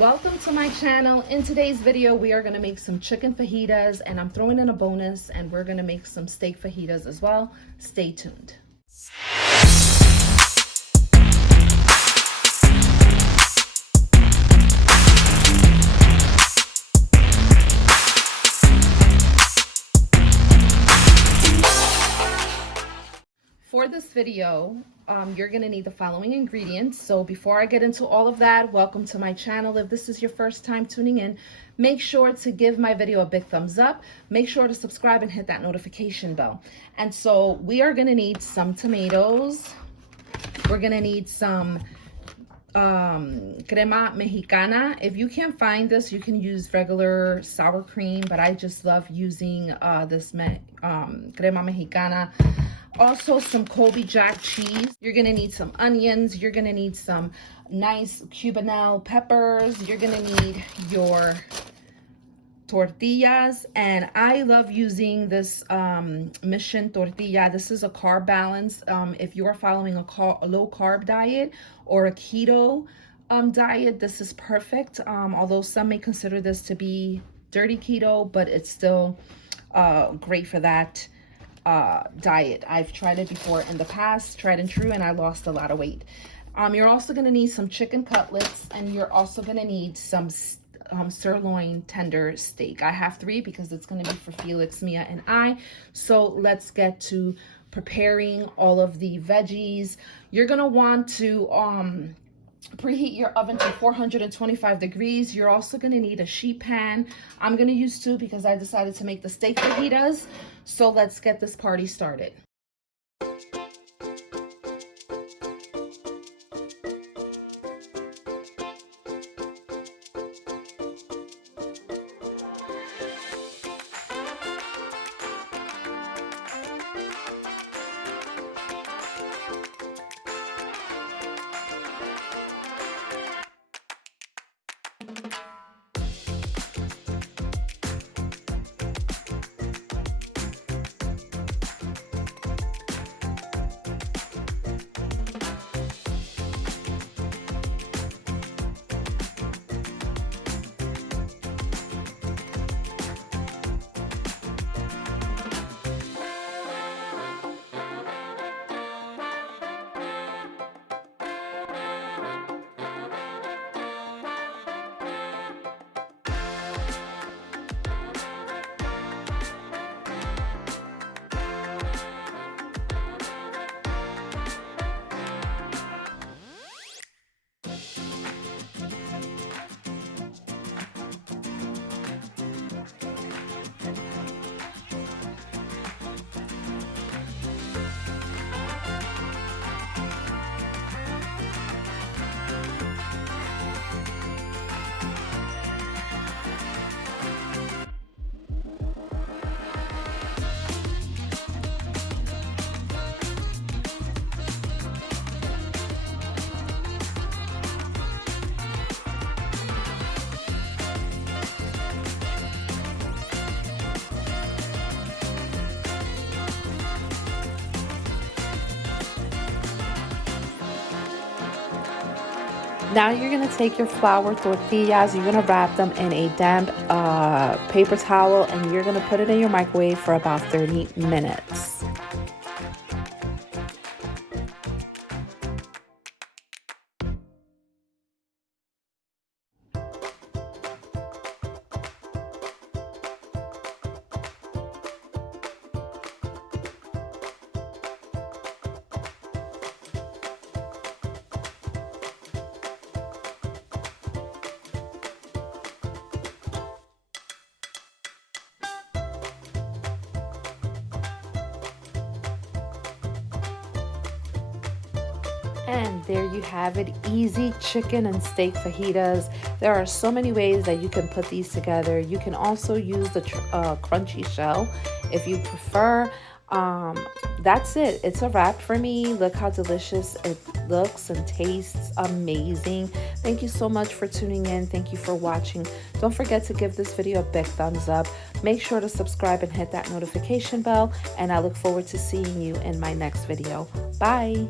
Welcome to my channel. In today's video, we are going to make some chicken fajitas, and I'm throwing in a bonus, and we're going to make some steak fajitas as well. Stay tuned. For this video, you're going to need the following ingredients. So before I get into all of that, welcome to my channel. If this is your first time tuning in, make sure to give my video a big thumbs up. Make sure to subscribe and hit that notification bell. And so we are going to need some tomatoes. We're going to need some crema mexicana. If you can't find this, you can use regular sour cream, but I just love using this crema mexicana. Also, some Colby Jack cheese. You're gonna need some onions. You're gonna need some nice Cubanelle peppers. You're gonna need your tortillas, and I love using this Mission tortilla. This is a carb balance. If you are following a low carb diet or a keto diet, this is perfect. Although some may consider this to be dirty keto, but it's still great for that diet. I've tried it before in the past, tried and true, and I lost a lot of weight. You're also going to need some chicken cutlets, and you're also going to need some sirloin tender steak. I have 3 because it's going to be for Felix, Mia, and I. So let's get to preparing all of the veggies. You're going to want to preheat your oven to 425 degrees. You're also going to need a sheet pan. I'm going to use 2 because I decided to make the steak fajitas. So let's get this party started. Now you're going to take your flour tortillas, you're going to wrap them in a damp paper towel, and you're going to put it in your microwave for about 30 minutes. And there you have it, easy chicken and steak fajitas. There are so many ways that you can put these together. You can also use the crunchy shell if you prefer. That's it. It's a wrap for me. Look how delicious it looks and tastes. Amazing. Thank you so much for tuning in. Thank you for watching. Don't forget to give this video a big thumbs up. Make sure to subscribe and hit that notification bell. And I look forward to seeing you in my next video. Bye.